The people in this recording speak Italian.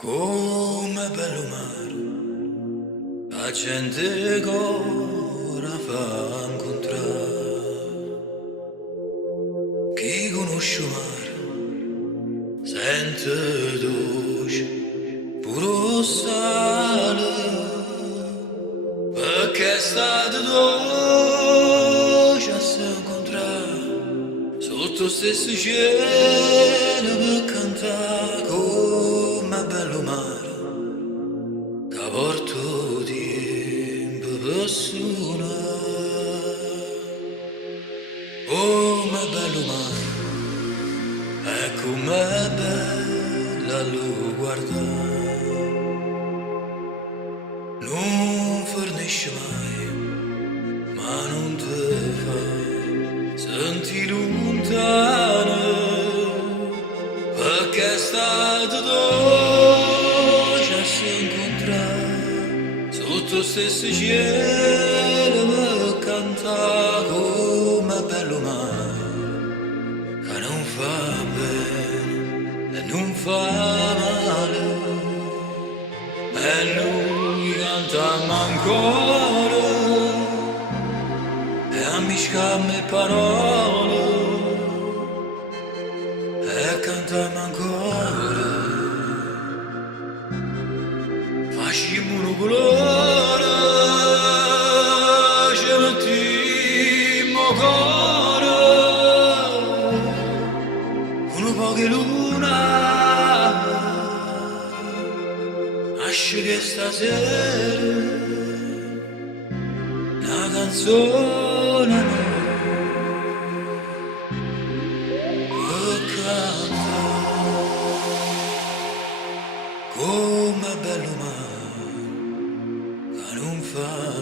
Come bello mare, la gente che ora fa incontrare. Chi conosce il mare, sente dolce, puro sale, perché è stato dolce a si incontrare, sotto stesso cielo per cantare. Come bello mare, che porto tempo per suonare. Come bello mare, e com'è bella lo guardare. Non fornisce mai, ma non te fa sentire lontano, perché è stato dolce a si incontrare sotto stesso cielo per cantare. Come bello mare, che non fa bene e non fa male, e noi cantiamo ancora e amisciamo le parole e cantiamo ancora, facciamo un colore, ci mettiamo cuore, una poca luna, asce che stasera una canzone per cantare. Come bello mare, che non fa